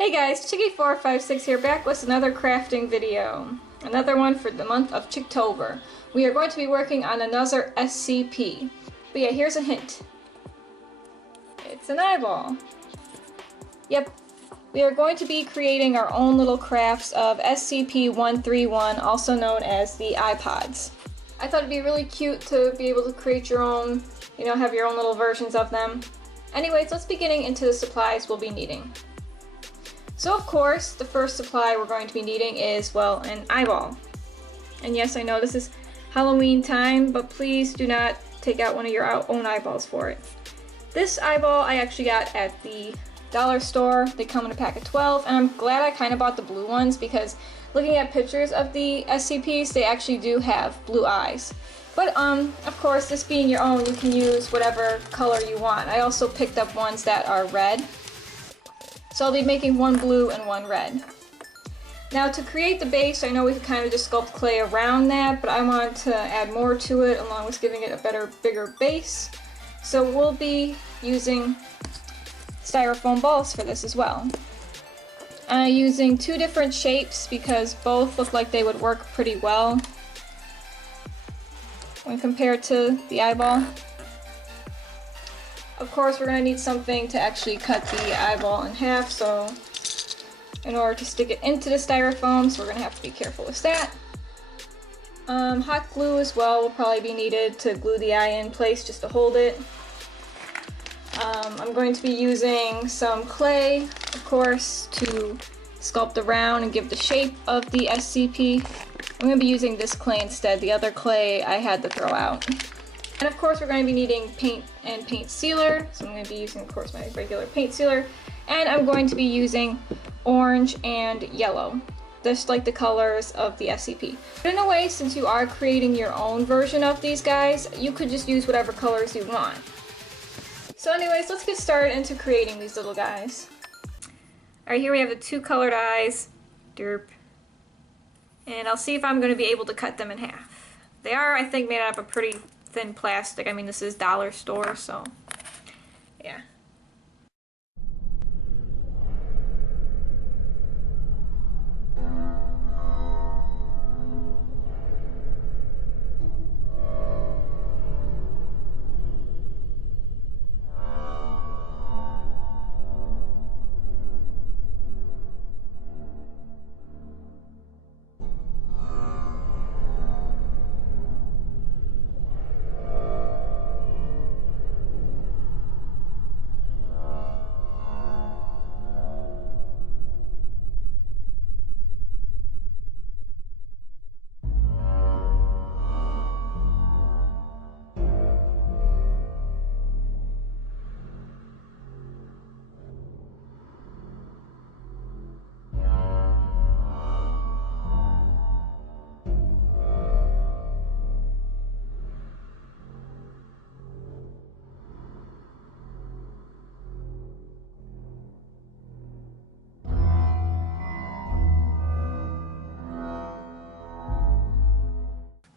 Hey guys, Chicky456 here, back with another crafting video. Another one for the month of Chicktober. We are going to be working on another SCP. But yeah, here's a hint. It's an eyeball. Yep, we are going to be creating our own little crafts of SCP-131, also known as the iPods. I thought it'd be really cute to be able to create your own, have your own little versions of them. Anyways, let's be getting into the supplies we'll be needing. So of course, the first supply we're going to be needing is, well, an eyeball. And yes, I know this is Halloween time, but please do not take out one of your own eyeballs for it. This eyeball I actually got at the dollar store. They come in a pack of 12, and I'm glad I kind of bought the blue ones because looking at pictures of the SCPs, they actually do have blue eyes. But of course, this being your own, you can use whatever color you want. I also picked up ones that are red. So I'll be making one blue and one red. Now to create the base, I know we could kind of just sculpt clay around that, but I want to add more to it along with giving it a better, bigger base. So we'll be using styrofoam balls for this as well. I'm using two different shapes because both look like they would work pretty well when compared to the eyeball. Of course, we're going to need something to actually cut the eyeball in half, so in order to stick it into the styrofoam, so we're going to have to be careful with that. Hot glue as well will probably be needed to glue the eye in place just to hold it. I'm going to be using some clay, of course, to sculpt around and give the shape of the SCP. I'm going to be using this clay instead. The other clay I had to throw out. And of course we're going to be needing paint and paint sealer, so I'm going to be using, of course, my regular paint sealer, and I'm going to be using orange and yellow, just like the colors of the SCP. But in a way, since you are creating your own version of these guys, you could just use whatever colors you want. So anyways, let's get started into creating these little guys. Alright, here we have the two colored eyes, derp, and I'll see if I'm going to be able to cut them in half. They are, I think, made out of a pretty thin plastic. I mean, this is dollar store, so yeah.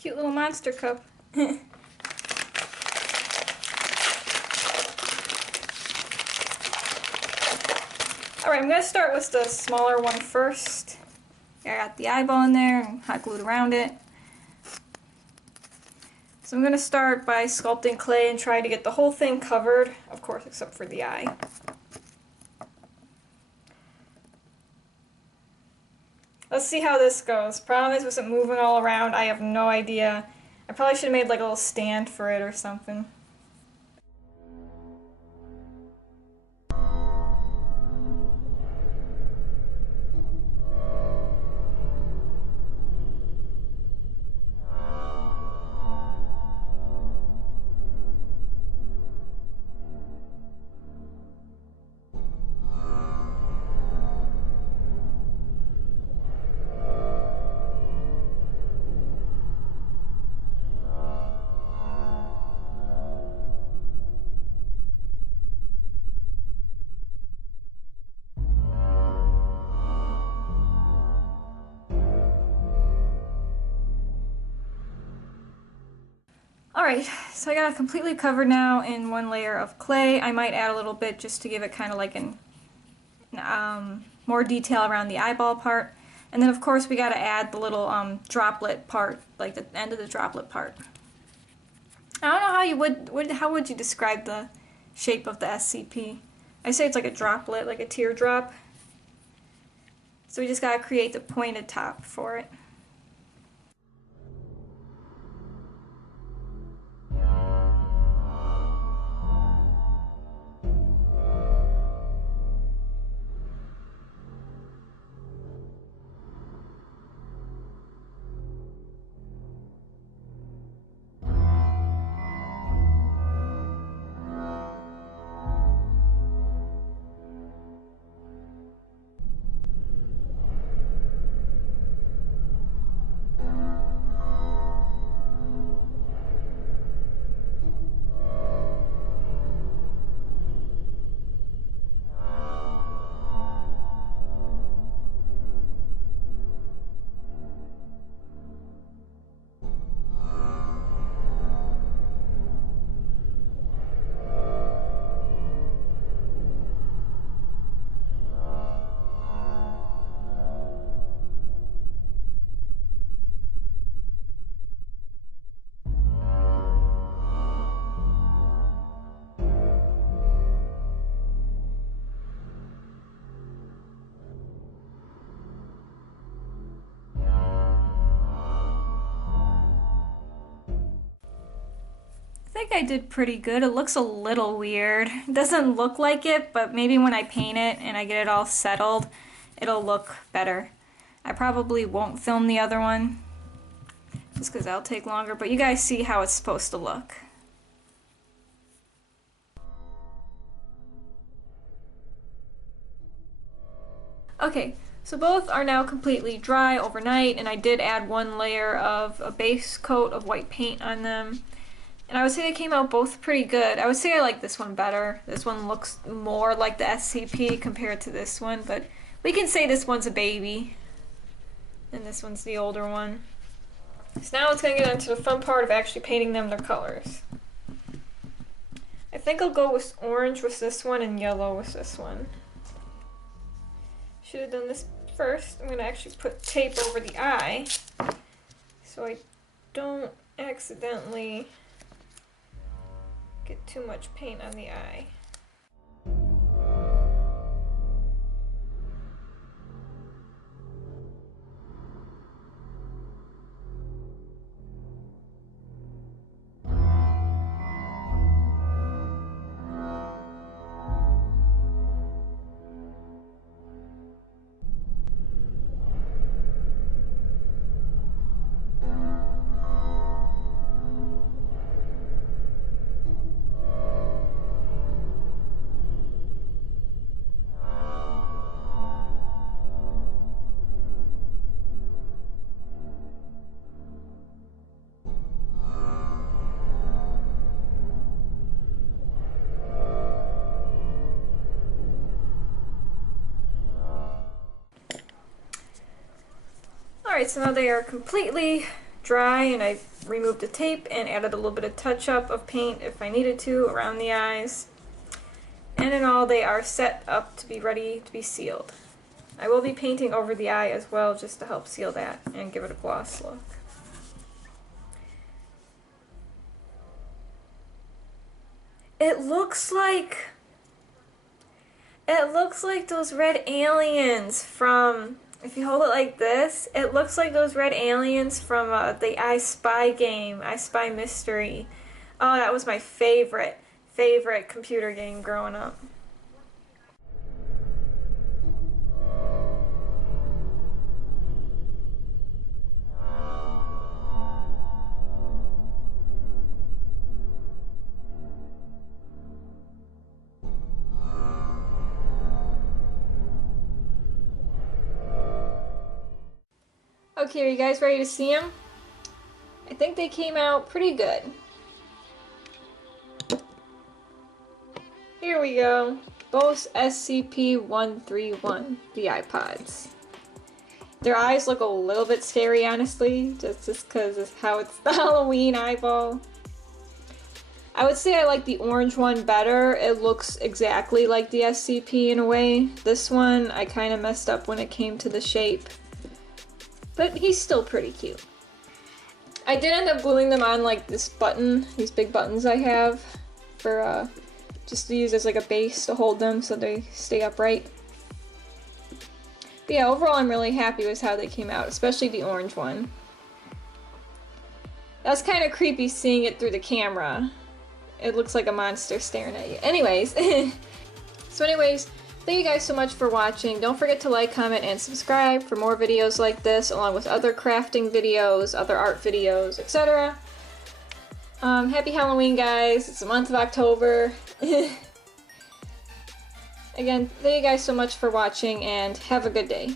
Cute little monster cup. Alright, I'm going to start with the smaller one first. I got the eyeball in there and hot glued around it. So I'm going to start by sculpting clay and try to get the whole thing covered, of course, except for the eye. Let's see how this goes. Problem is, with it moving all around, I have no idea. I probably should have made like a little stand for it or something. Alright, so I got it completely covered now in one layer of clay. I might add a little bit just to give it kind of like an more detail around the eyeball part. And then of course we got to add the little droplet part, like the end of the droplet part. I don't know how you how would you describe the shape of the SCP? I say it's like a droplet, like a teardrop. So we just got to create the pointed top for it. I think I did pretty good. It looks a little weird. It doesn't look like it, but maybe when I paint it and I get it all settled, it'll look better. I probably won't film the other one, just because that'll take longer, but you guys see how it's supposed to look. Okay, so both are now completely dry overnight, and I did add one layer of a base coat of white paint on them. And I would say they came out both pretty good. I would say I like this one better. This one looks more like the SCP compared to this one, but we can say this one's a baby. And this one's the older one. So now let's get into the fun part of actually painting them their colors. I think I'll go with orange with this one and yellow with this one. Should have done this first. I'm going to actually put tape over the eye so I don't accidentally get too much paint on the eye. Alright, so now they are completely dry, and I've removed the tape and added a little bit of touch-up of paint if I needed to around the eyes. And in all, they are set up to be ready to be sealed. I will be painting over the eye as well, just to help seal that and give it a gloss look. It looks like those red aliens from, if you hold it like this, it looks like those red aliens from the I Spy game, I Spy Mystery. Oh, that was my favorite computer game growing up. Okay, are you guys ready to see them? I think they came out pretty good. Here we go. Both SCP-131, the iPods. Their eyes look a little bit scary, honestly, just because of how it's the Halloween eyeball. I would say I like the orange one better. It looks exactly like the SCP in a way. This one, I kind of messed up when it came to the shape. But he's still pretty cute. I did end up gluing them on like this button, these big buttons I have, for just to use as like a base to hold them so they stay upright. But yeah, overall I'm really happy with how they came out, especially the orange one. That's kind of creepy seeing it through the camera. It looks like a monster staring at you. Anyways, thank you guys so much for watching. Don't forget to like, comment, and subscribe for more videos like this, along with other crafting videos, other art videos, etc. Happy Halloween, guys. It's the month of October. Again, thank you guys so much for watching, and have a good day.